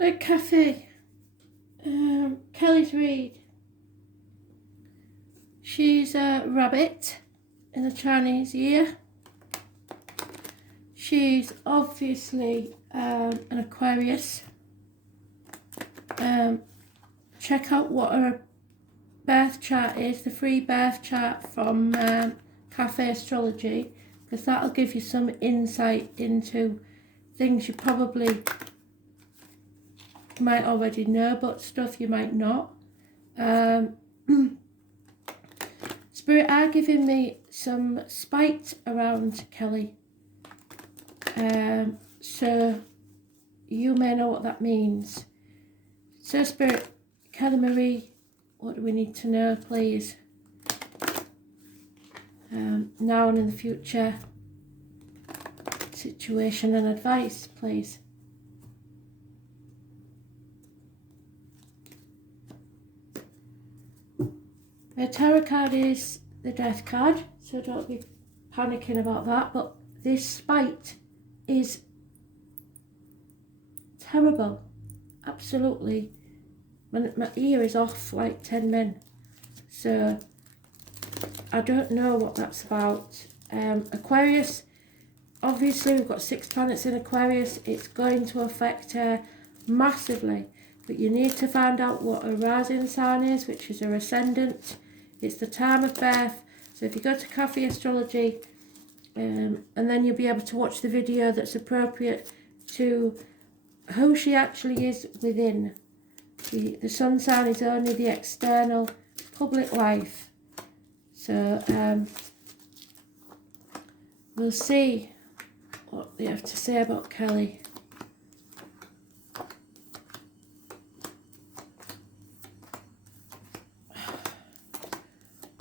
A cafe. Kelly's read. She's a rabbit in a Chinese year. She's obviously an Aquarius. Check out what her birth chart is, the free birth chart from Cafe Astrology, because that'll give you some insight into things you probably might already know, but stuff you might not. Spirit are giving me some spite around Kelly. So you may know what that means. So Spirit, Kelly Marie, what do we need to know, please? Now and in the future, situation and advice, please. The tarot card is the Death card, so don't be panicking about that, but this spite is terrible, absolutely. My ear is off like 10 men, so I don't know what that's about. Aquarius, obviously we've got 6 planets in Aquarius. It's going to affect her massively, but you need to find out what her rising sign is, which is her ascendant. It's the time of birth. So if you go to Cafe Astrology, and then you'll be able to watch the video that's appropriate to who she actually is within. The sun sign is only the external public life. So we'll see what they have to say about Kelly.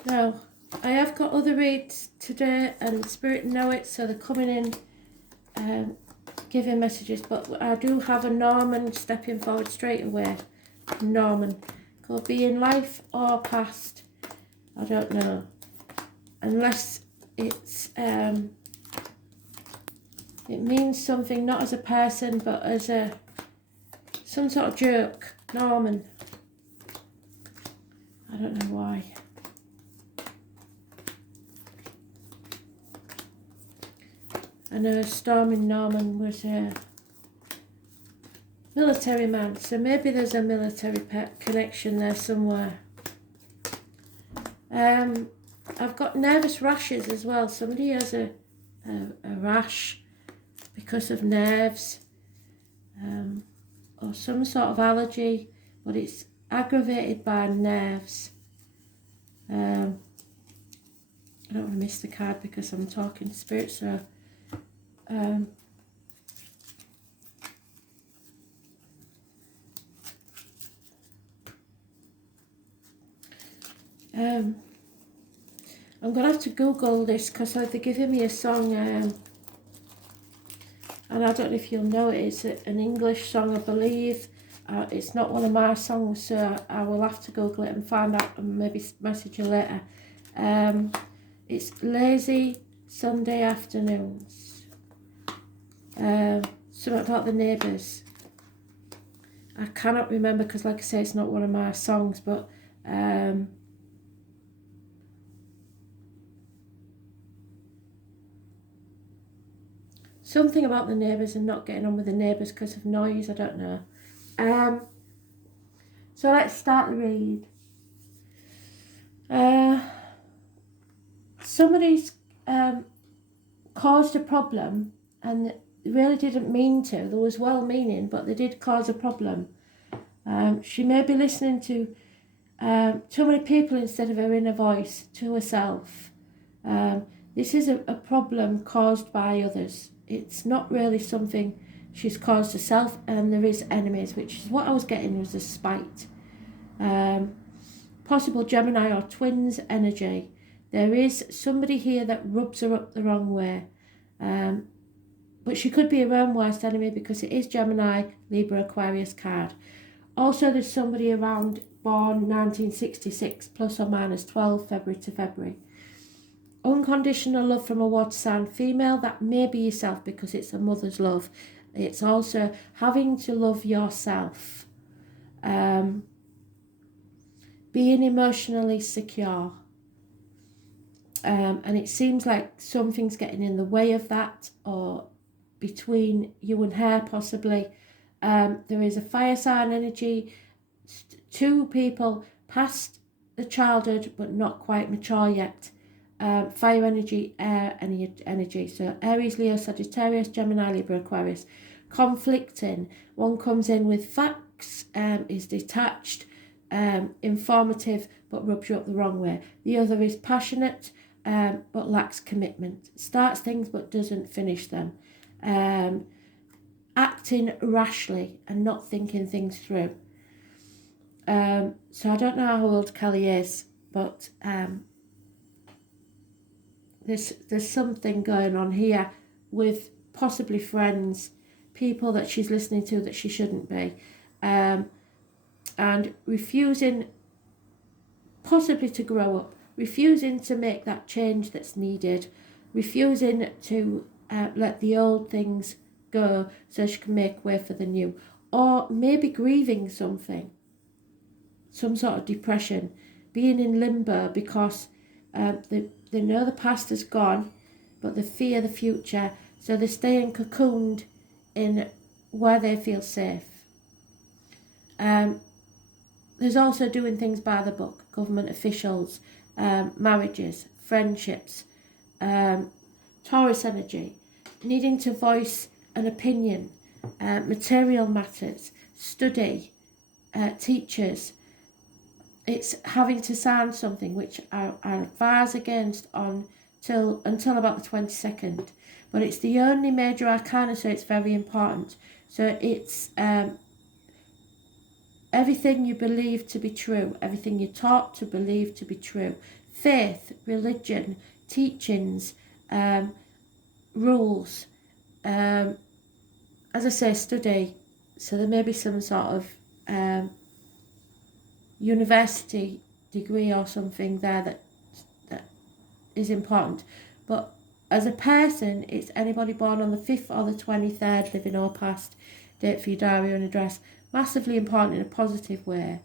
Now, I have got other reads today, and Spirit know it, so they're coming in giving messages, but I do have a Norman stepping forward straight away. Norman. Could be in life or past. I don't know. Unless it's it means something not as a person but as some sort of joke. Norman. I don't know why. I know Storming Norman was a military man, so maybe there's a military connection there somewhere. I've got nervous rashes as well. Somebody has a rash because of nerves, or some sort of allergy, but it's aggravated by nerves. I don't want to miss the card because I'm talking to Spirit, so I'm going to have to Google this because they're giving me a song, and I don't know if you'll know it. It's an English song, I believe. It's not one of my songs, so I will have to Google it and find out and maybe message you later. It's Lazy Sunday Afternoons. Something about the neighbours. I cannot remember because, like I say, it's not one of my songs, but something about the neighbours and not getting on with the neighbours because of noise, I don't know. So let's start the read. Somebody's caused a problem and they really didn't mean to. There was well meaning, but they did cause a problem. She may be listening to too many people instead of her inner voice, to herself. This is a problem caused by others. It's not really something she's caused herself, and there is enemies, which is what I was getting, was a spite. Possible Gemini or twins energy. There is somebody here that rubs her up the wrong way. But she could be her own worst enemy because it is Gemini, Libra, Aquarius card. Also, there's somebody around born 1966, plus or minus 12 February to February. Unconditional love from a water sign female. That may be yourself because it's a mother's love. It's also having to love yourself, being emotionally secure. And it seems like something's getting in the way of that, or between you and her possibly. There is a fire sign energy, two people past the childhood but not quite mature yet. Fire energy, air energy. So Aries, Leo, Sagittarius, Gemini, Libra, Aquarius. Conflicting. One comes in with facts, is detached, informative, but rubs you up the wrong way. The other is passionate, but lacks commitment. Starts things but doesn't finish them. Acting rashly and not thinking things through. So I don't know how old Kelly is, but there's something going on here with possibly friends, people that she's listening to that she shouldn't be, and refusing possibly to grow up, refusing to make that change that's needed, refusing to let the old things go so she can make way for the new, or maybe grieving something, some sort of depression, being in limbo because they know the past is gone, but they fear the future, so they're staying cocooned in where they feel safe. There's also doing things by the book, government officials, marriages, friendships, Taurus energy, needing to voice an opinion, material matters, study, teachers. It's having to sign something, which I advise against until about the 22nd. But it's the only major arcana, so it's very important. So it's everything you believe to be true, everything you're taught to believe to be true. Faith, religion, teachings, rules. As I say, study. So there may be some sort of university degree or something there that is important. But as a person, it's anybody born on the 5th or the 23rd, living or past, date for your diary and address. Massively important in a positive way.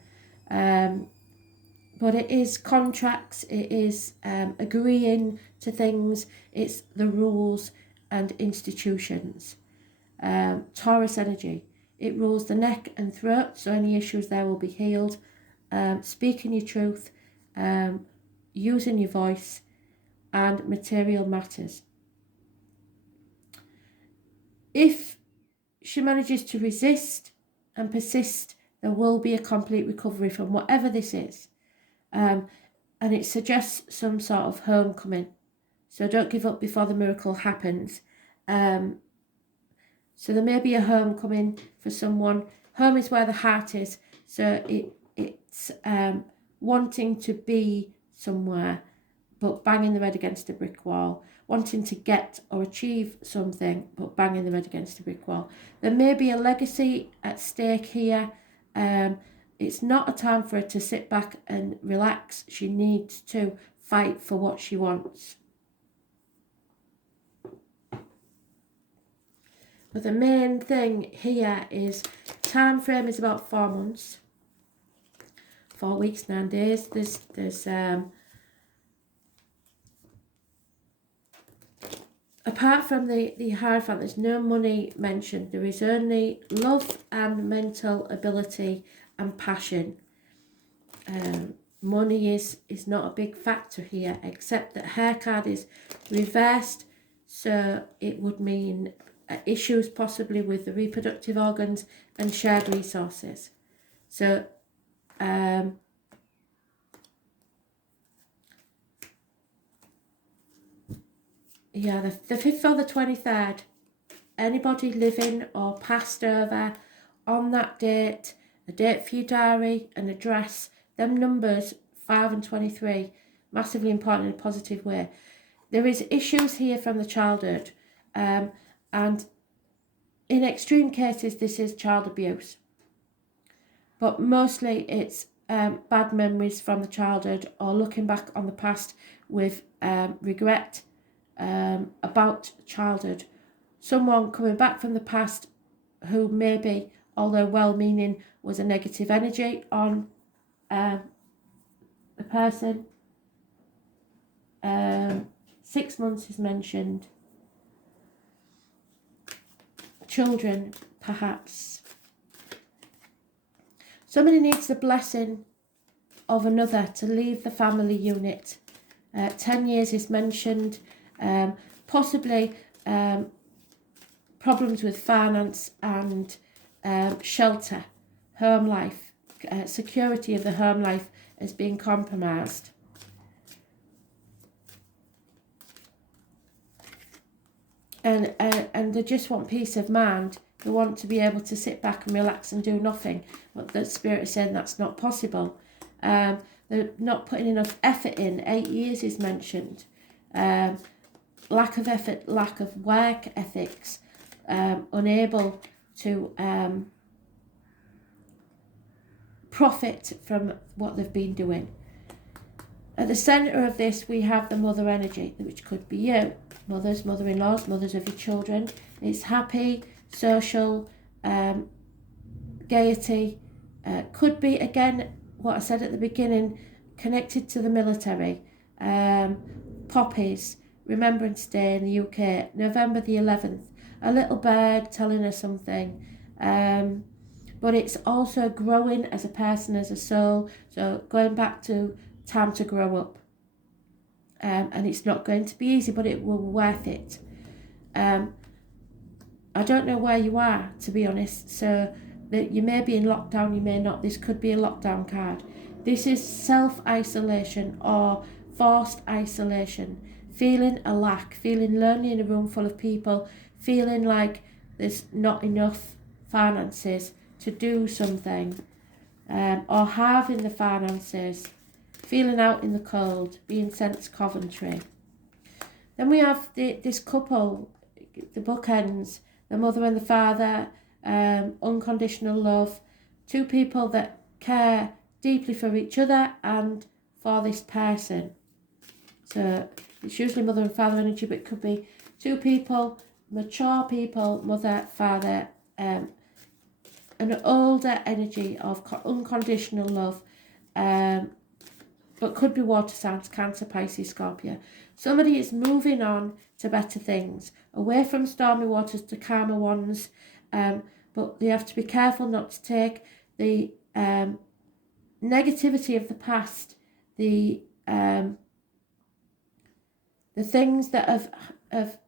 But it is contracts, it is agreeing to things, it's the rules and institutions. Taurus energy, it rules the neck and throat, so any issues there will be healed. Speaking your truth, using your voice, and material matters. If she manages to resist and persist, there will be a complete recovery from whatever this is. And it suggests some sort of homecoming. So don't give up before the miracle happens. So there may be a homecoming for someone. Home is where the heart is. So it's wanting to be somewhere, but banging the head against a brick wall. Wanting to get or achieve something, but banging the head against a brick wall. There may be a legacy at stake here. It's not a time for her to sit back and relax. She needs to fight for what she wants. But the main thing here is time frame is about 4 months. 4 weeks, 9 days. There's apart from the Hierophant, there's no money mentioned. There is only love and mental ability and passion. Money is not a big factor here, except that her card is reversed, so it would mean issues possibly with the reproductive organs and shared resources. So yeah, the 5th or the 23rd, anybody living or passed over on that date, a date for your diary, an address, them numbers 5 and 23, massively important in a positive way. There is issues here from the childhood, and in extreme cases this is child abuse, but mostly it's bad memories from the childhood or looking back on the past with regret about childhood. Someone coming back from the past who maybe, although well-meaning, was a negative energy on the person. 6 months is mentioned. Children, perhaps. Somebody needs the blessing of another to leave the family unit. 10 years is mentioned. Possibly problems with finance and shelter, home life, security of the home life is being compromised. And they just want peace of mind. They want to be able to sit back and relax and do nothing. But the Spirit is saying that's not possible. They're not putting enough effort in. 8 years is mentioned. Lack of effort, lack of work ethics, unable to profit from what they've been doing. At the centre of this, we have the mother energy, which could be you. Mothers, mother-in-laws, mothers of your children. It's happy, social, gaiety. Could be, again, what I said at the beginning, connected to the military. Poppies, Remembrance Day in the UK, November the 11th. A little bird telling her something. But it's also growing as a person, as a soul. So going back to time to grow up. And it's not going to be easy, but it will be worth it. I don't know where you are, to be honest. So that you may be in lockdown, you may not. This could be a lockdown card. This is self-isolation or forced isolation. Feeling a lack, feeling lonely in a room full of people, feeling like there's not enough finances to do something, or having the finances. Feeling out in the cold, being sent to Coventry. Then we have this couple, the bookends, the mother and the father, unconditional love, two people that care deeply for each other and for this person. So it's usually mother and father energy, but it could be two people, mature people, mother, father, an older energy of unconditional love, but could be water signs, Cancer, Pisces, Scorpio. Somebody is moving on to better things, away from stormy waters to calmer ones, but they have to be careful not to take the negativity of the past, the things that have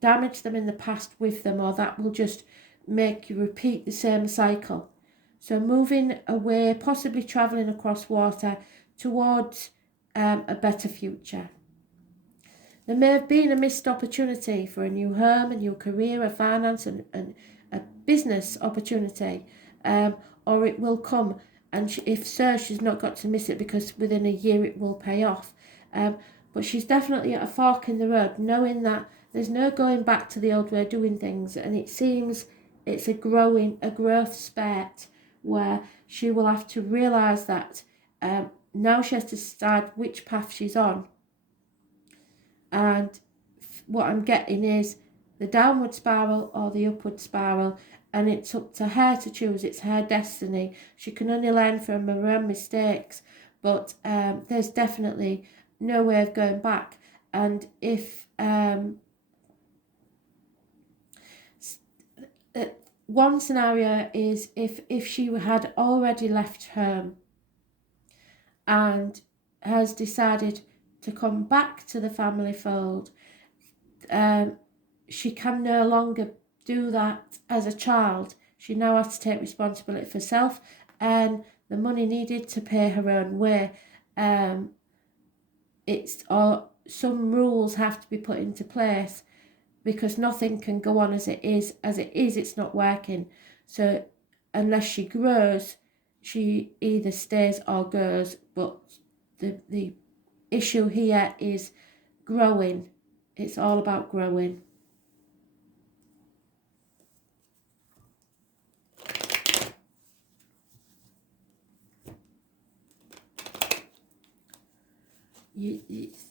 damaged them in the past with them, or that will just make you repeat the same cycle. So moving away, possibly travelling across water, towards a better future. There may have been a missed opportunity for a new home, a new career, a finance and a business opportunity, or it will come, and if so, she's not got to miss it because within a year it will pay off. But she's definitely at a fork in the road, knowing that there's no going back to the old way of doing things, and it seems it's a growth spurt where she will have to realise that now she has to decide which path she's on. And what I'm getting is the downward spiral or the upward spiral, and it's up to her to choose. It's her destiny. She can only learn from her own mistakes, but there's definitely no way of going back. And if one scenario is if she had already left home and has decided to come back to the family fold, she can no longer do that as a child. She now has to take responsibility for herself and the money needed to pay her own way. Some rules have to be put into place because nothing can go on as it is. It's not working. So unless she grows, she either stays or goes. But the issue here is growing. It's all about growing.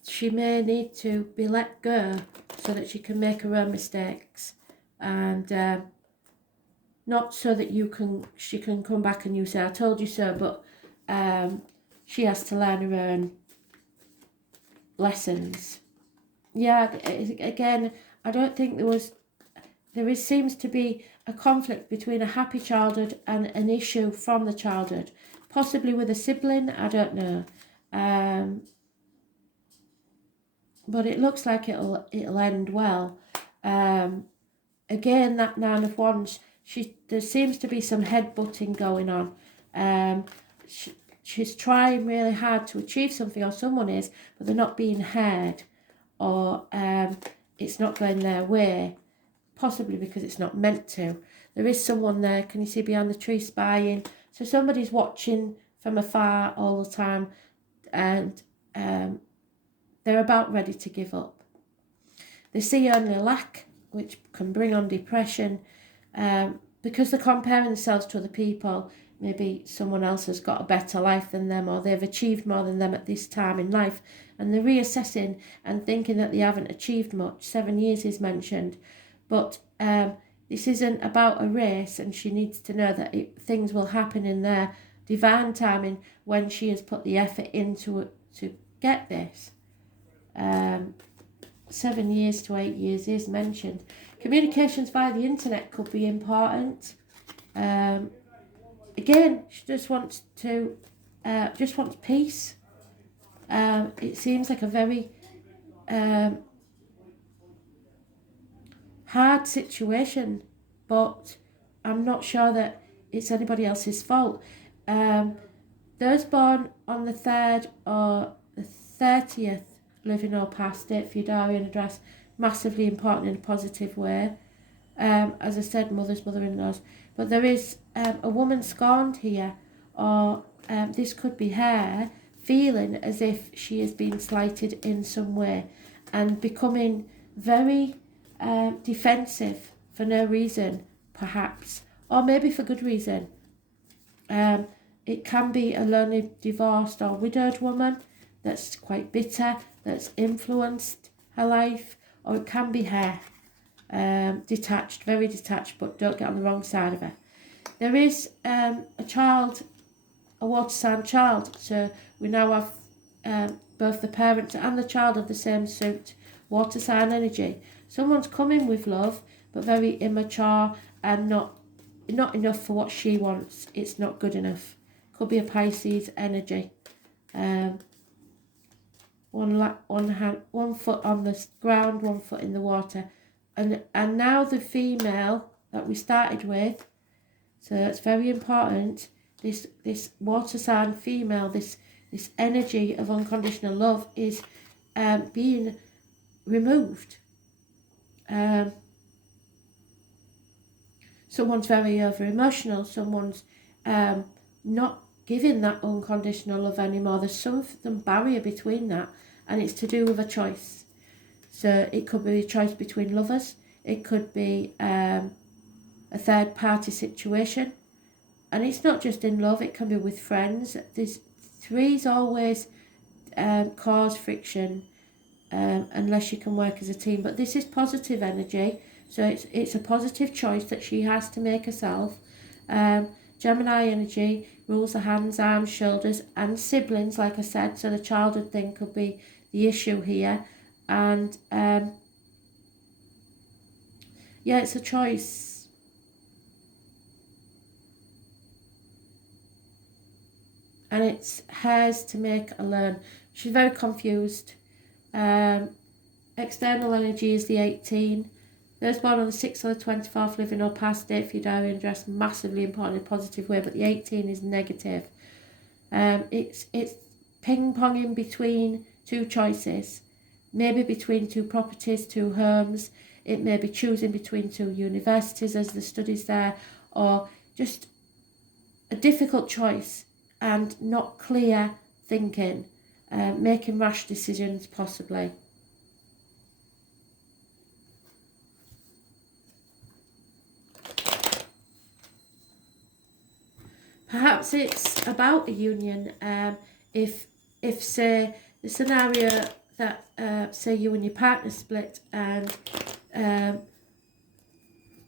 She may need to be let go so that she can make her own mistakes, and not so that she can come back and you say, I told you so, but she has to learn her own lessons. Yeah, again, I don't think seems to be a conflict between a happy childhood and an issue from the childhood, possibly with a sibling, I don't know. But it looks like it'll end well. Again, that Nine of Wands, there seems to be some headbutting going on. She's trying really hard to achieve something, or someone is, but they're not being heard, or it's not going their way, possibly because it's not meant to. There is someone there, can you see behind the tree, spying? So somebody's watching from afar all the time, and they're about ready to give up. They see only lack, which can bring on depression, because they're comparing themselves to other people. Maybe someone else has got a better life than them, or they've achieved more than them at this time in life, and they're reassessing and thinking that they haven't achieved much. 7 years is mentioned, but this isn't about a race, and she needs to know that things will happen in their divine timing when she has put the effort into it to get this. 7 years to 8 years is mentioned. Communications via the internet could be important. Again, she just wants peace. It seems like a very hard situation, but I'm not sure that it's anybody else's fault. Those born on the 3rd or the 30th, living or past, date for your diary and address, massively important in a positive way. As I said, mothers, mother-in-laws. But there is a woman scorned here, or this could be her feeling as if she has been slighted in some way and becoming very defensive for no reason, perhaps, or maybe for good reason. It can be a lonely, divorced or widowed woman that's quite bitter, that's influenced her life, or it can be her, detached, very detached, but don't get on the wrong side of her. There is a child, a water sign child, so we now have both the parent and the child of the same suit, water sign energy. Someone's coming with love, but very immature and not enough for what she wants. It's not good enough. Could be a Pisces energy. One foot on the ground, 1 foot in the water, and now the female that we started with. So it's very important. This water sign female, this energy of unconditional love is being removed. Someone's very over emotional. Someone's not giving that unconditional love anymore. There's some barrier between that, and it's to do with a choice. So it could be a choice between lovers. It could be a third party situation, and it's not just in love. It can be with friends. There's threes always cause friction unless you can work as a team. But this is positive energy, so it's a positive choice that she has to make herself. Gemini energy rules the hands, arms, shoulders, and siblings, like I said. So the childhood thing could be the issue here, and yeah, it's a choice. And it's hers to make alone. She's very confused. External energy is the 18. Those born on the 6th or the 24th, living or past, date for your diary and address, massively important in a positive way, but the 18 is negative. It's ping-ponging between two choices, maybe between two properties, two homes. It may be choosing between two universities as the studies there, or just a difficult choice and not clear thinking, making rash decisions possibly. Perhaps it's about a union. If say the scenario that say you and your partner split, and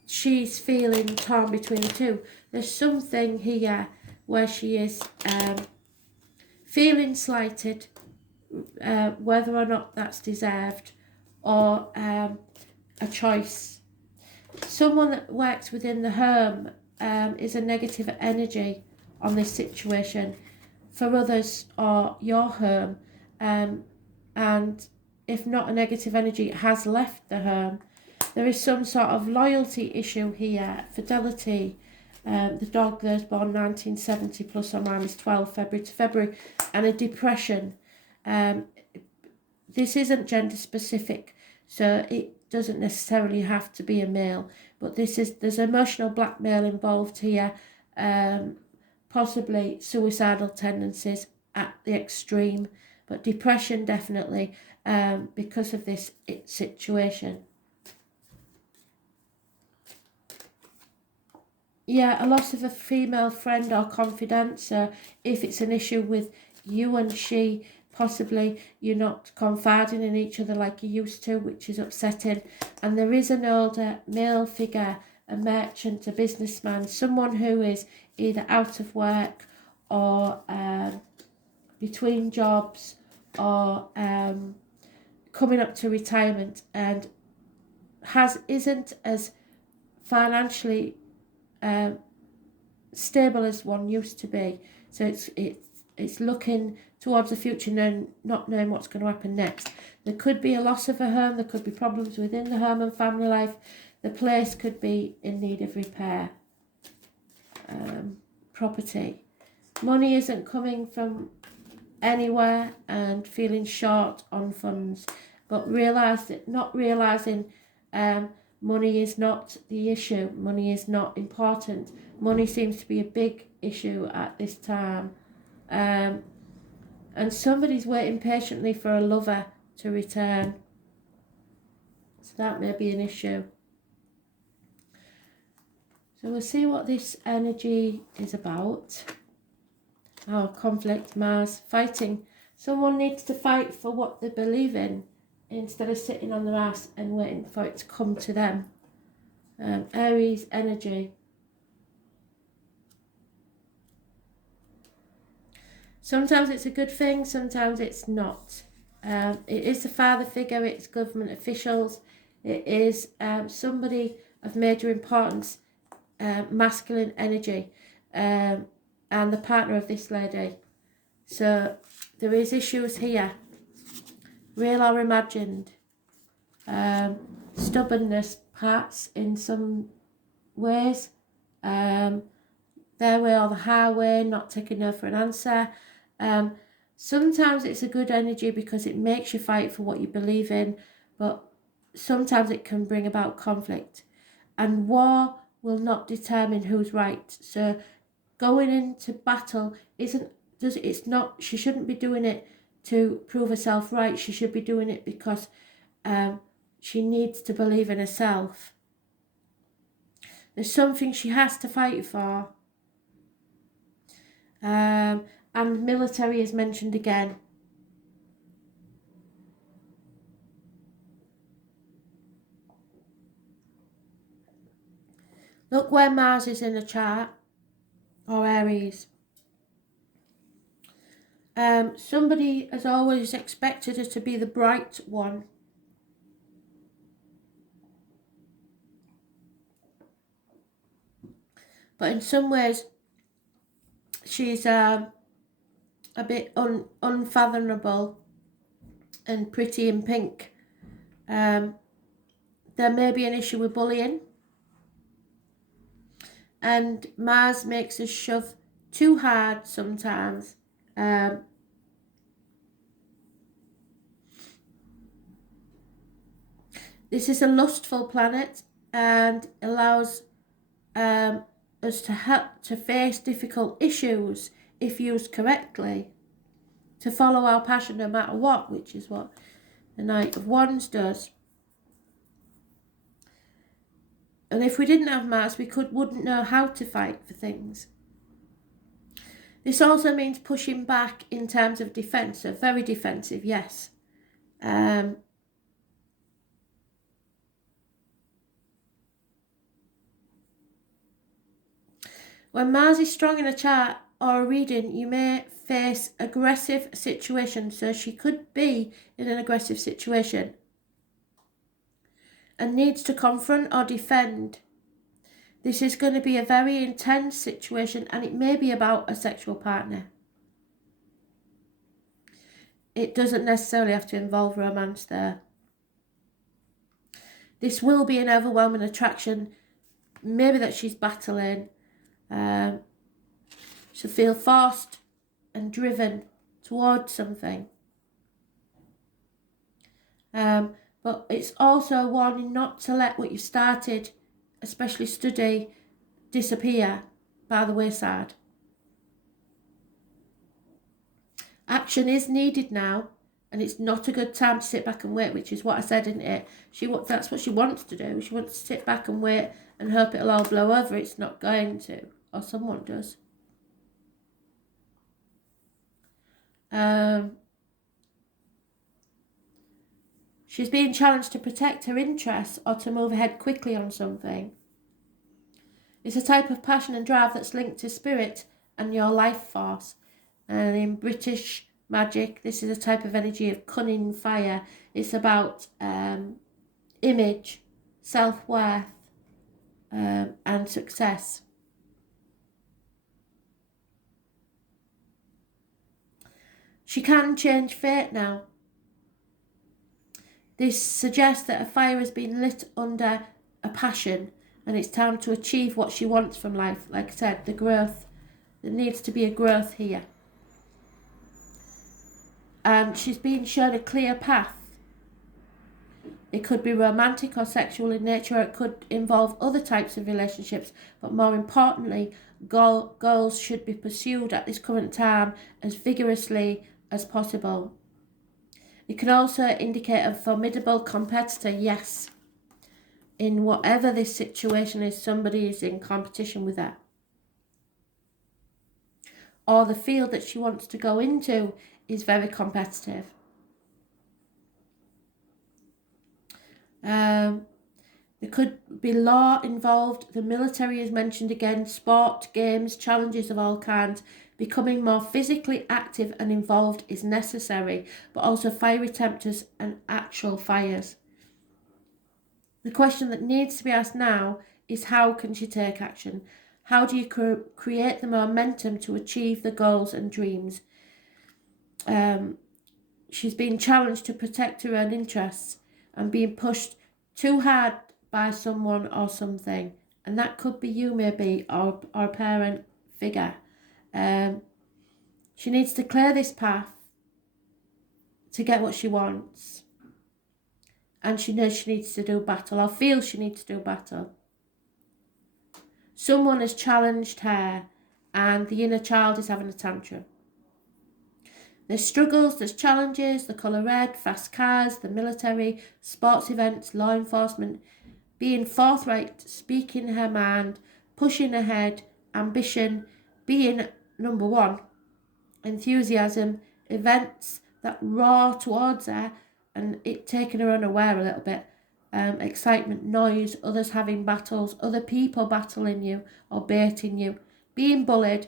she's feeling torn between the two. There's something here where she is feeling slighted, whether or not that's deserved, or a choice. Someone that works within the home is a negative energy on this situation for others or your home, and if not a negative energy, it has left the home. There is some sort of loyalty issue here, fidelity. The dog that was born 1970 plus or minus 12 February to February, and a depression. This isn't gender specific, so it doesn't necessarily have to be a male, but there's emotional blackmail involved here, possibly suicidal tendencies at the extreme, but depression definitely, because of this situation. Yeah, a loss of a female friend or confidant. So if it's an issue with you and she, possibly you're not confiding in each other like you used to, which is upsetting. And there is an older male figure, a merchant, a businessman, someone who is either out of work or between jobs or coming up to retirement, and isn't as financially stable as one used to be. So it's looking towards the future and not knowing what's going to happen next. There could be a loss of a home, there could be problems within the home and family life. The place could be in need of repair. Property. Money isn't coming from anywhere and feeling short on funds, but not realising money is not the issue. Money is not important. Money seems to be a big issue at this time. And somebody's waiting patiently for a lover to return. So that may be an issue. So we'll see what this energy is about. Oh, conflict, Mars, fighting. Someone needs to fight for what they believe in instead of sitting on their ass and waiting for it to come to them. Aries energy. Sometimes it's a good thing, sometimes it's not. It is the father figure, it's government officials, it is somebody of major importance, masculine energy, and the partner of this lady. So there is issues here, real or imagined. Stubbornness, perhaps, in some ways. Their way or the highway, not taking no for an answer. Sometimes it's a good energy because it makes you fight for what you believe in, but sometimes it can bring about conflict. And war will not determine who's right. So going into battle she shouldn't be doing it to prove herself right. She should be doing it because she needs to believe in herself. There's something she has to fight for. And military is mentioned again. Look where Mars is in a chart, or Aries. Somebody has always expected her to be the bright one. But in some ways, she's a bit unfathomable and pretty in pink. There may be an issue with bullying. And Mars makes us shove too hard sometimes. This is a lustful planet and allows us to face difficult issues if used correctly, to follow our passion no matter what, which is what the Knight of Wands does. And if we didn't have Mars, we wouldn't know how to fight for things. This also means pushing back in terms of defence, so very defensive, yes. When Mars is strong in a chart or a reading, you may face aggressive situations. So she could be in an aggressive situation and needs to confront or defend. This is going to be a very intense situation, and it may be about a sexual partner. It doesn't necessarily have to involve romance there. This will be an overwhelming attraction, maybe that she's battling. She'll feel forced and driven towards something. But it's also a warning not to let what you started, especially study, disappear by the wayside. Action is needed now, and it's not a good time to sit back and wait, which is what I said, isn't it? That's what she wants to do. She wants to sit back and wait and hope it'll all blow over. It's not going to, or someone does. She's being challenged to protect her interests or to move ahead quickly on something. It's a type of passion and drive that's linked to spirit and your life force. And in British magic, this is a type of energy of cunning fire. It's about image, self-worth, and success. She can change fate now. This suggests that a fire has been lit under a passion, and it's time to achieve what she wants from life. Like I said, the growth. There needs to be a growth here. And she's being shown a clear path. It could be romantic or sexual in nature, or it could involve other types of relationships, but more importantly, goals should be pursued at this current time as vigorously as possible. It can also indicate a formidable competitor, yes. In whatever this situation is, somebody is in competition with her. Or the field that she wants to go into is very competitive. There could be law involved. The military is mentioned again. Sport, games, challenges of all kinds. Becoming more physically active and involved is necessary, but also fiery temperatures and actual fires. The question that needs to be asked now is, how can she take action? How do you create the momentum to achieve the goals and dreams? She's being challenged to protect her own interests and being pushed too hard by someone or something. And that could be you, maybe, or a parent figure. She needs to clear this path to get what she wants. And she knows she needs to do battle, or feels she needs to do battle. Someone has challenged her, and the inner child is having a tantrum. There's struggles, there's challenges, the colour red, fast cars, the military, sports events, law enforcement, being forthright, speaking her mind, pushing ahead, ambition, being number one, enthusiasm, events that roar towards her and it taking her unaware a little bit, excitement, noise, others having battles, other people battling you or baiting you, being bullied,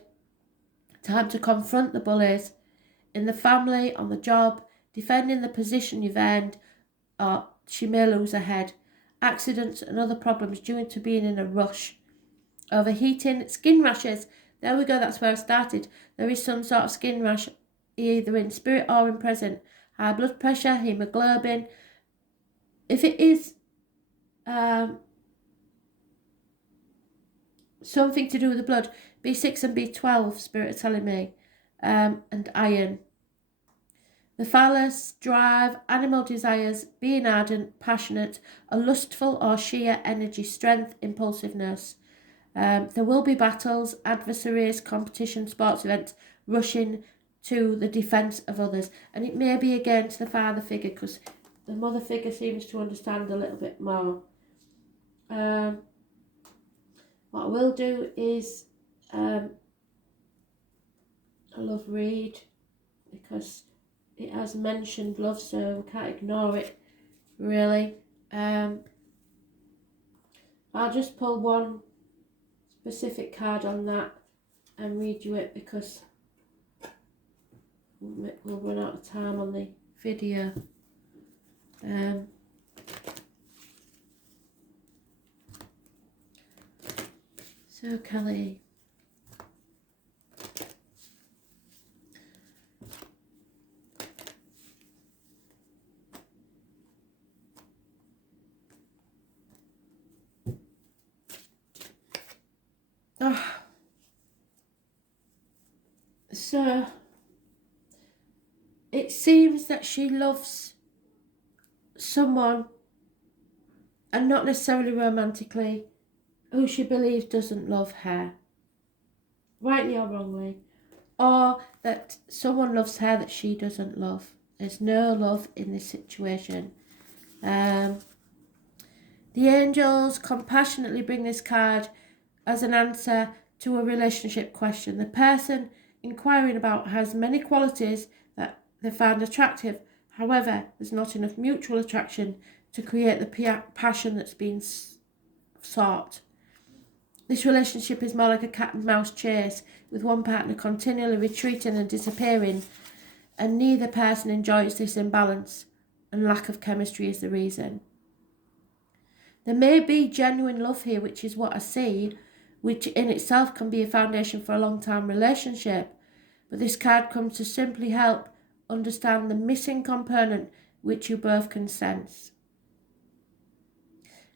time to confront the bullies, in the family, on the job, defending the position you've earned, or she may lose her head, accidents and other problems due to being in a rush, overheating, skin rashes. There we go, that's where I started. There is some sort of skin rash, either in spirit or in present. High blood pressure, hemoglobin. If it is something to do with the blood, B6 and B12, spirit are telling me, and iron. The phallus, drive, animal desires, being ardent, passionate, a lustful or sheer energy, strength, impulsiveness. There will be battles, adversaries, competition, sports events, rushing to the defence of others. And it may be against the father figure, because the mother figure seems to understand a little bit more. What I will do is a love read, because it has mentioned love, so we can't ignore it, really. I'll just pull one specific card on that and read you it, because we'll run out of time on the video. So Kelly, so it seems that she loves someone, and not necessarily romantically, who she believes doesn't love her, rightly or wrongly, or that someone loves her that she doesn't love. There's no love in this situation. The angels compassionately bring this card as an answer to a relationship question. The person inquiring about has many qualities that they find attractive. However, there's not enough mutual attraction to create the passion that's been sought. This relationship is more like a cat and mouse chase, with one partner continually retreating and disappearing, and neither person enjoys this imbalance, and lack of chemistry is the reason. There may be genuine love here, which is what I see, which in itself can be a foundation for a long-term relationship, but this card comes to simply help understand the missing component which you both can sense.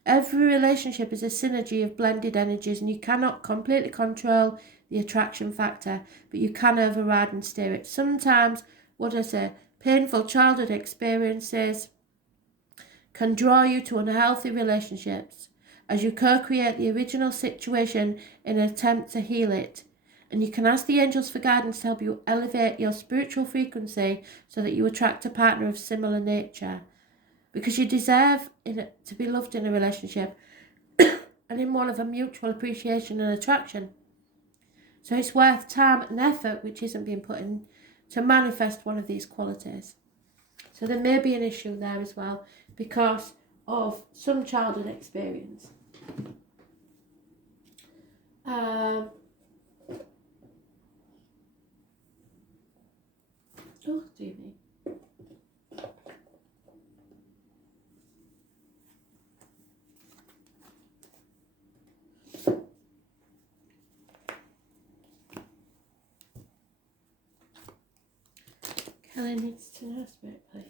Every relationship is a synergy of blended energies, and you cannot completely control the attraction factor, but you can override and steer it. Sometimes, painful childhood experiences can draw you to unhealthy relationships as you co-create the original situation in an attempt to heal it. And you can ask the angels for guidance to help you elevate your spiritual frequency so that you attract a partner of similar nature. Because you deserve to be loved in a relationship and in one of a mutual appreciation and attraction. So it's worth time and effort, which isn't being put in, to manifest one of these qualities. So there may be an issue there as well because of some childhood experience. Oh, dear me. Kelly needs to know spirit, please.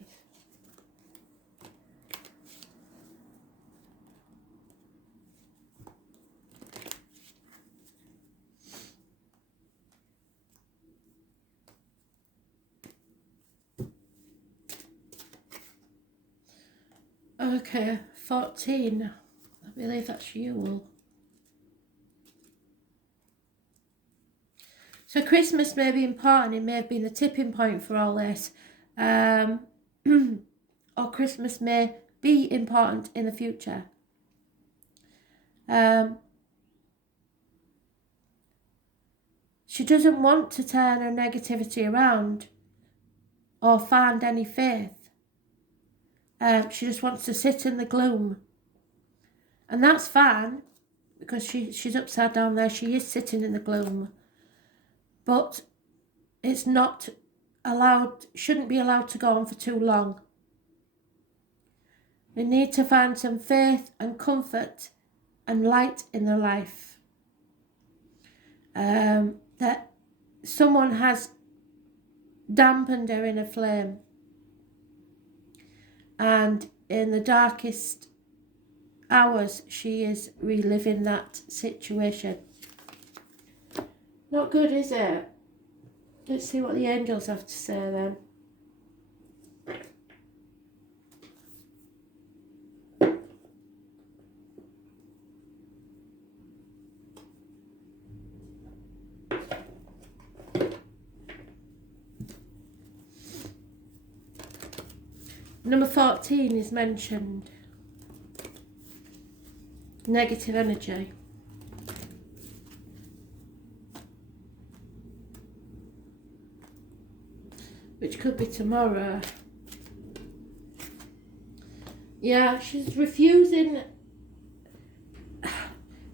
Okay, 14. I believe that's you. So Christmas may be important. It may have been the tipping point for all this. Or Christmas may be important in the future. She doesn't want to turn her negativity around or find any faith. She just wants to sit in the gloom. And that's fine, because she's upside down there. She is sitting in the gloom. But it's not allowed, shouldn't be allowed to go on for too long. They need to find some faith and comfort and light in their life. That someone has dampened her inner flame. And in the darkest hours, she is reliving that situation. Not good, is it? Let's see what the angels have to say then. Number 14 is mentioned. Negative energy. Which could be tomorrow. Yeah, she's refusing.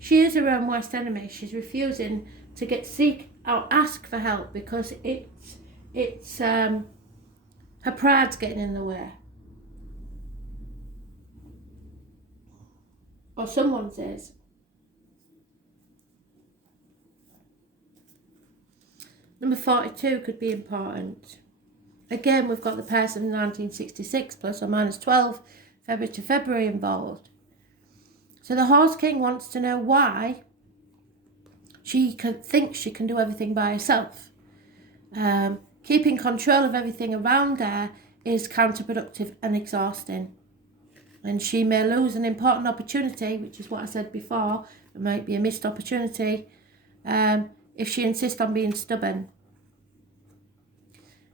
She is her own worst enemy. She's refusing to ask for help because it's her pride's getting in the way. Or someone's is. Number 42 could be important. Again, we've got the person in 1966 plus or minus 12 February to February involved. So the Horse King wants to know why she thinks she can do everything by herself. Keeping control of everything around her is counterproductive and exhausting. And she may lose an important opportunity, which is what I said before. It might be a missed opportunity if she insists on being stubborn.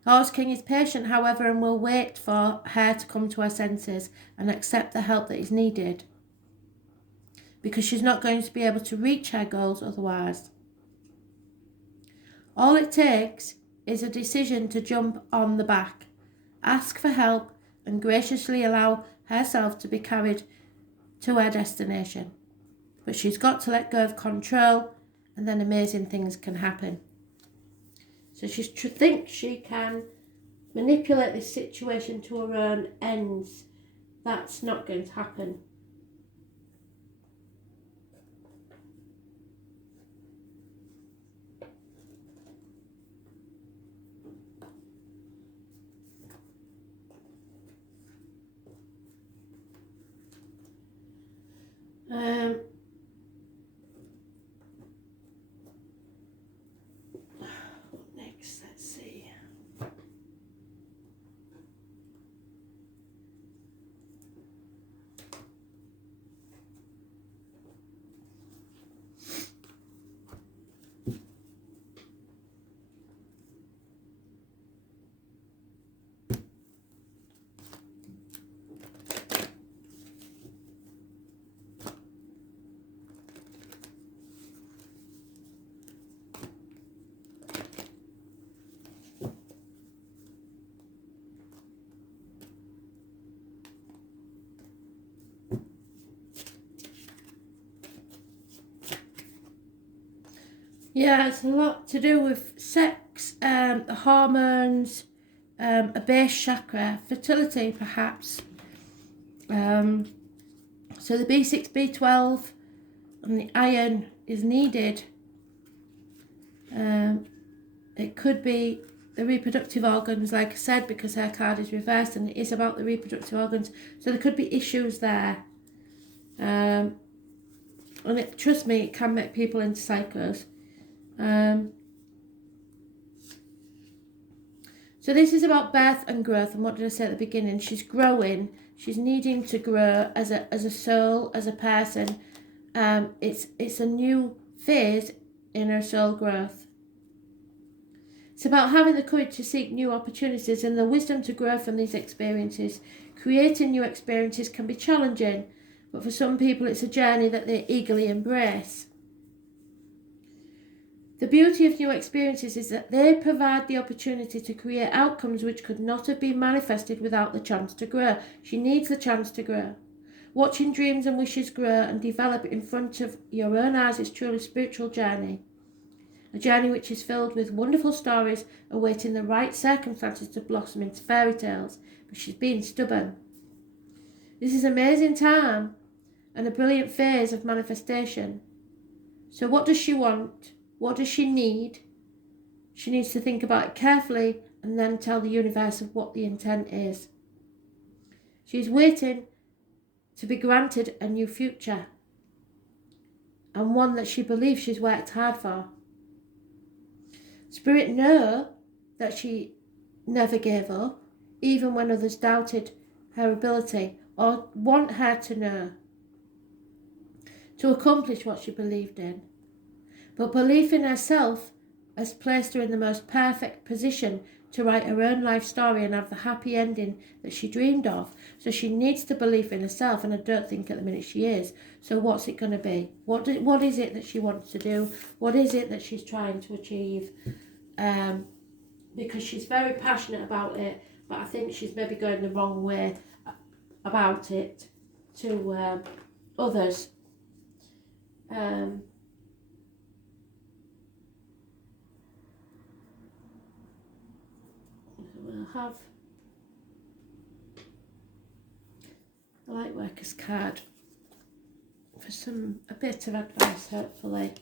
Horse King is patient, however, and will wait for her to come to her senses and accept the help that is needed, because she's not going to be able to reach her goals otherwise. All it takes is a decision to jump on the back, ask for help, and graciously allow herself to be carried to her destination. But she's got to let go of control, and then amazing things can happen. So she thinks she can manipulate this situation to her own ends. That's not going to happen. Next, let's see. Yeah, it's a lot to do with sex, the hormones, a base chakra, fertility perhaps. So the B6, B12 and the iron is needed. It could be the reproductive organs, like I said, because her card is reversed and it is about the reproductive organs. So there could be issues there. And trust me, it can make people into psychos. So this is about birth and growth, and what did I say at the beginning? She's growing. She's needing to grow as a soul, as a person. It's a new phase in her soul growth. It's about having the courage to seek new opportunities and the wisdom to grow from these experiences. Creating new experiences can be challenging, but for some people it's a journey that they eagerly embrace. The beauty of new experiences is that they provide the opportunity to create outcomes which could not have been manifested without the chance to grow. She needs the chance to grow. Watching dreams and wishes grow and develop in front of your own eyes is truly a spiritual journey. A journey which is filled with wonderful stories awaiting the right circumstances to blossom into fairy tales, but she's being stubborn. This is an amazing time and a brilliant phase of manifestation. So what does she want? What does she need? She needs to think about it carefully and then tell the universe of what the intent is. She's waiting to be granted a new future, and one that she believes she's worked hard for. Spirit know that she never gave up, even when others doubted her ability or want her to know, to accomplish what she believed in. But belief in herself has placed her in the most perfect position to write her own life story and have the happy ending that she dreamed of. So she needs to believe in herself, and I don't think at the minute she is. So what's it going to be? What is it that she wants to do? What is it that she's trying to achieve? Because she's very passionate about it, but I think she's maybe going the wrong way about it to others. We'll have a light workers card for a bit of advice, hopefully.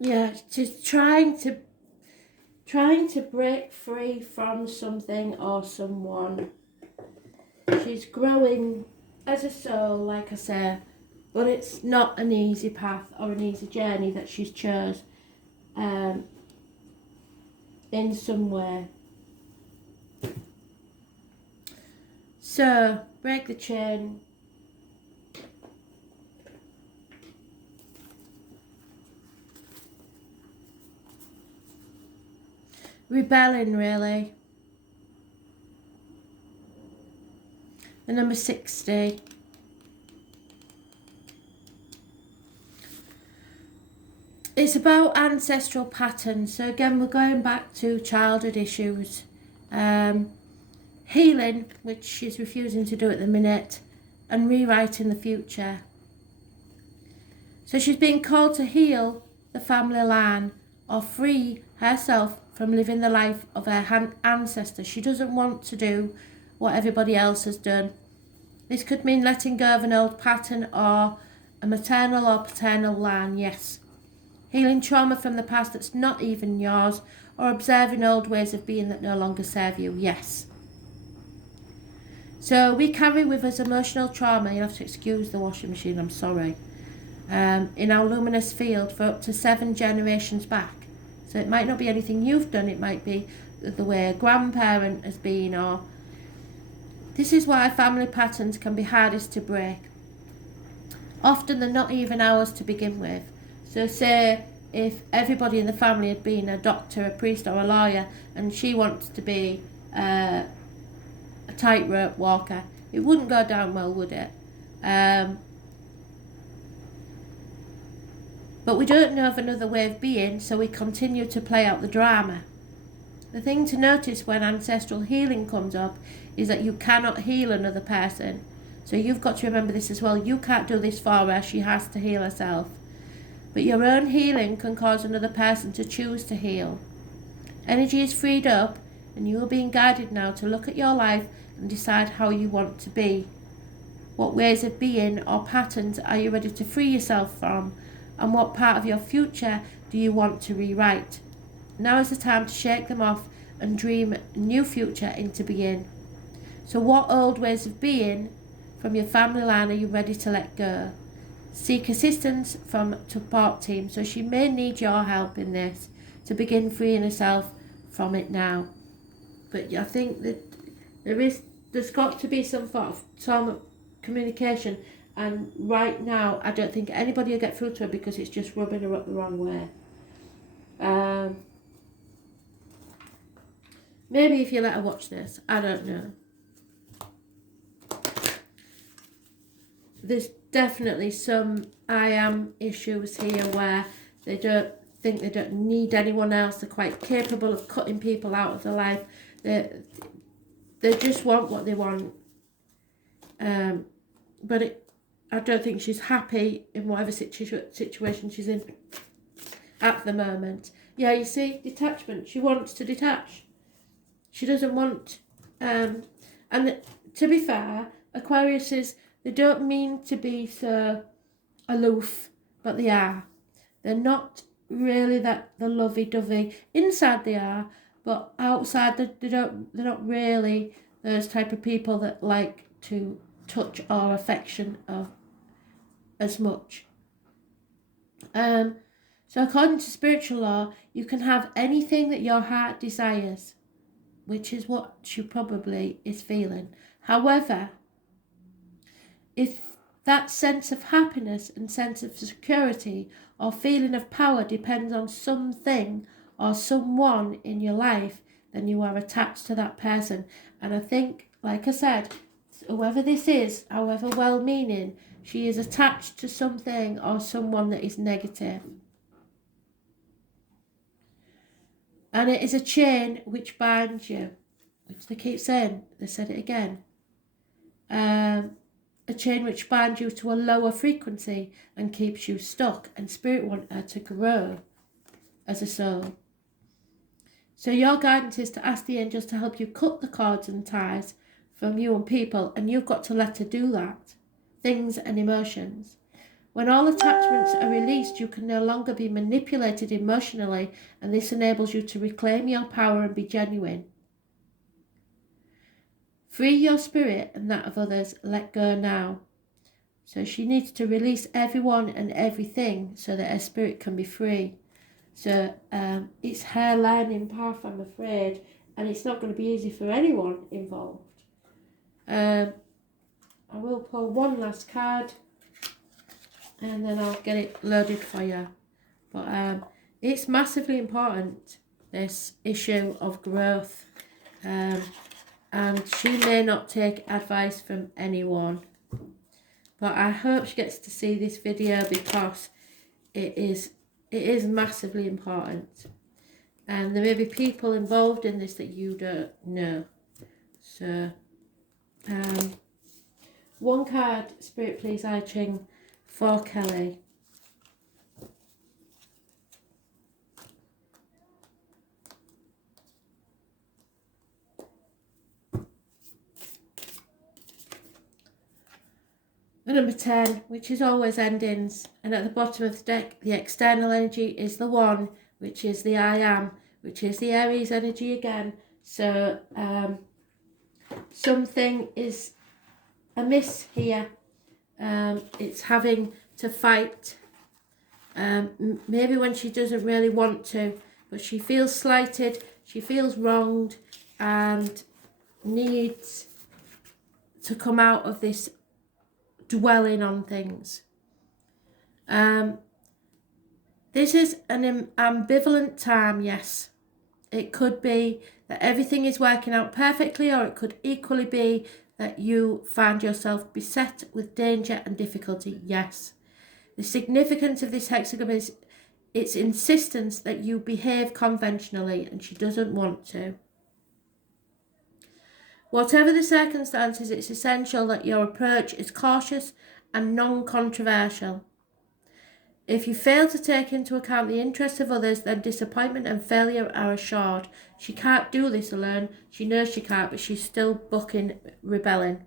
Yeah, just trying to break free from something or someone. She's growing as a soul, like I say, but it's not an easy path or an easy journey that she's chose in some way. So, break the chain. Rebelling, really. The number 60. It's about ancestral patterns. So again, we're going back to childhood issues. Healing, which she's refusing to do at the minute, and rewriting the future. So she's being called to heal the family line or free herself from living the life of her ancestors. She doesn't want to do what everybody else has done. This could mean letting go of an old pattern or a maternal or paternal line, yes. Healing trauma from the past that's not even yours, or observing old ways of being that no longer serve you, yes. So we carry with us emotional trauma, you'll have to excuse the washing machine, I'm sorry, in our luminous field for up to 7 generations back. So it might not be anything you've done, it might be the way a grandparent has been, or... This is why family patterns can be hardest to break. Often they're not even ours to begin with. So say if everybody in the family had been a doctor, a priest or a lawyer, and she wants to be a tightrope walker, it wouldn't go down well, would it? But we don't know of another way of being, so we continue to play out the drama. The thing to notice when ancestral healing comes up is that you cannot heal another person. So you've got to remember this as well. You can't do this for her, she has to heal herself. But your own healing can cause another person to choose to heal. Energy is freed up, and you are being guided now to look at your life and decide how you want to be. What ways of being or patterns are you ready to free yourself from, and what part of your future do you want to rewrite? Now is the time to shake them off and dream a new future into being. So what old ways of being from your family line are you ready to let go? Seek assistance from support team. So she may need your help in this to begin freeing herself from it now. But I think that there's got to be some form of communication, and right now I don't think anybody will get through to her because it's just rubbing her up the wrong way. Maybe if you let her watch this, I don't know. There's definitely some I am issues here where they don't think they don't need anyone else. They're quite capable of cutting people out of their life. They just want what they want. But I don't think she's happy in whatever situation she's in at the moment. Yeah, you see, detachment. She wants to detach. She doesn't want... and to be fair, Aquariuses, they don't mean to be so aloof, but they are. They're not really the lovey-dovey. Inside they are, but outside they're not really those type of people that like to touch or affection of as much. So according to spiritual law, you can have anything that your heart desires. which is what she probably is feeling. However, if that sense of happiness and sense of security or feeling of power depends on something or someone in your life, then you are attached to that person. And I think, like I said, whoever this is, however well-meaning, she is attached to something or someone that is negative. And it is a chain which binds you, which they keep saying, they said it again. A chain which binds you to a lower frequency and keeps you stuck, and Spirit want her to grow as a soul. So your guidance is to ask the angels to help you cut the cords and ties from you and people, and you've got to let her do that. Things and emotions. When all attachments are released, you can no longer be manipulated emotionally, and this enables you to reclaim your power and be genuine. Free your spirit and that of others. Let go now. So she needs to release everyone and everything so that her spirit can be free. So it's her learning path, I'm afraid, and it's not going to be easy for anyone involved. I will pull one last card and then I'll get it loaded for you. But it's massively important, this issue of growth. And she may not take advice from anyone. But I hope she gets to see this video because it is massively important. And there may be people involved in this that you don't know. So, one card, Spirit please, I Ching, for Kelly. And number 10, which is always endings. And at the bottom of the deck, the external energy is the 1, which is the I am, which is the Aries energy again. So something is amiss here. It's having to fight. Maybe when she doesn't really want to, but she feels slighted, she feels wronged, and needs to come out of this dwelling on things. This is an ambivalent time, yes. It could be that everything is working out perfectly, or it could equally be that you find yourself beset with danger and difficulty, yes. The significance of this hexagram is its insistence that you behave conventionally, and she doesn't want to. Whatever the circumstances, it's essential that your approach is cautious and non-controversial. If you fail to take into account the interests of others, then disappointment and failure are assured. She can't do this alone. She knows she can't, but she's still bucking, rebelling.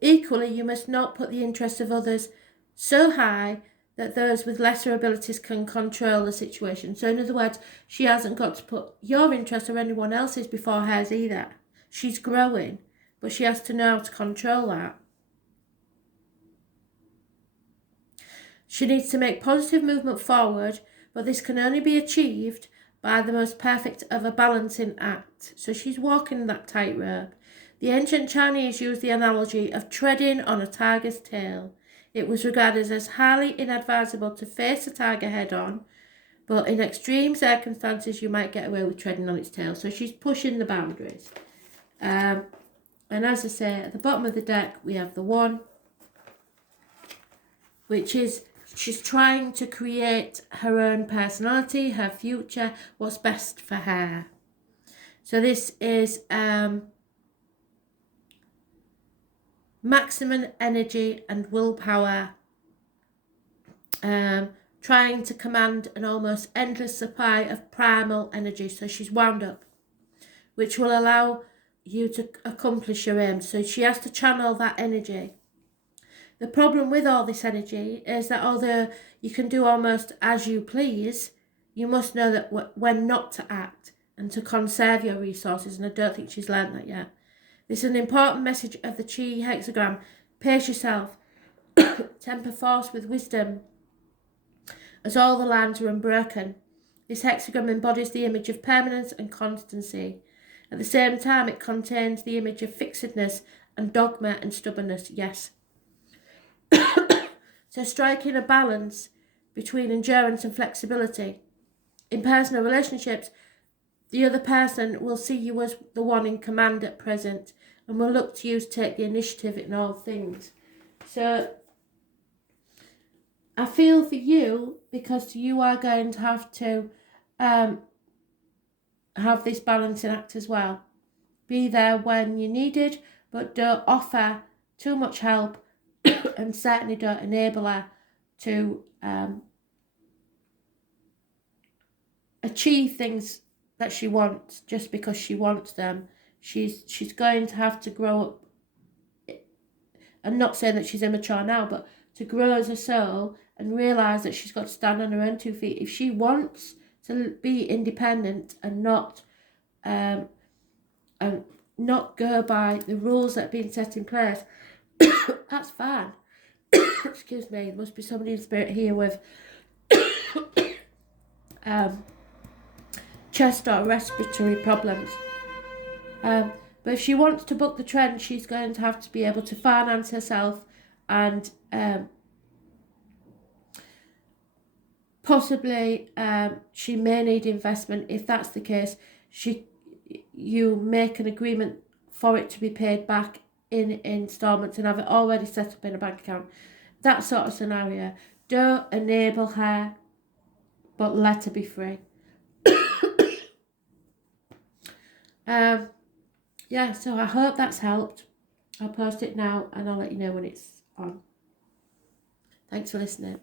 Equally, you must not put the interests of others so high that those with lesser abilities can control the situation. So in other words, she hasn't got to put your interest or anyone else's before hers either. She's growing, but she has to know how to control that. She needs to make positive movement forward, but this can only be achieved by the most perfect of a balancing act. So she's walking that tightrope. The ancient Chinese used the analogy of treading on a tiger's tail. It was regarded as highly inadvisable to face a tiger head on, but in extreme circumstances you might get away with treading on its tail. So she's pushing the boundaries. And as I say, at the bottom of the deck we have the 1, which is she's trying to create her own personality, her future, what's best for her. So this is maximum energy and willpower, trying to command an almost endless supply of primal energy. So she's wound up, which will allow you to accomplish your aims. So she has to channel that energy. The problem with all this energy is that although you can do almost as you please, you must know that when not to act and to conserve your resources, and I don't think she's learned that yet. This is an important message of the Chi hexagram. Pace yourself, temper force with wisdom, as all the lines are unbroken. This hexagram embodies the image of permanence and constancy. At the same time, it contains the image of fixedness and dogma and stubbornness. Yes. So striking a balance between endurance and flexibility. In personal relationships, the other person will see you as the one in command at present and will look to you to take the initiative in all things. So I feel for you, because you are going to have this balancing act as well. Be there when you're needed, but don't offer too much help and certainly don't enable her to achieve things that she wants just because she wants them. She's going to have to grow up. I'm not saying that she's immature now, but to grow as a soul and realise that she's got to stand on her own 2 feet. If she wants to be independent and not go by the rules that have been set in place, that's fine. Excuse me, there must be somebody in spirit here with chest or respiratory problems. But if she wants to book the trend, she's going to have to be able to finance herself, and possibly she may need investment. If that's the case, you make an agreement for it to be paid back in installments and have it already set up in a bank account. That sort of scenario. Don't enable her, but let her be free. Yeah, so I hope that's helped. I'll post it now and I'll let you know when it's on. Thanks for listening.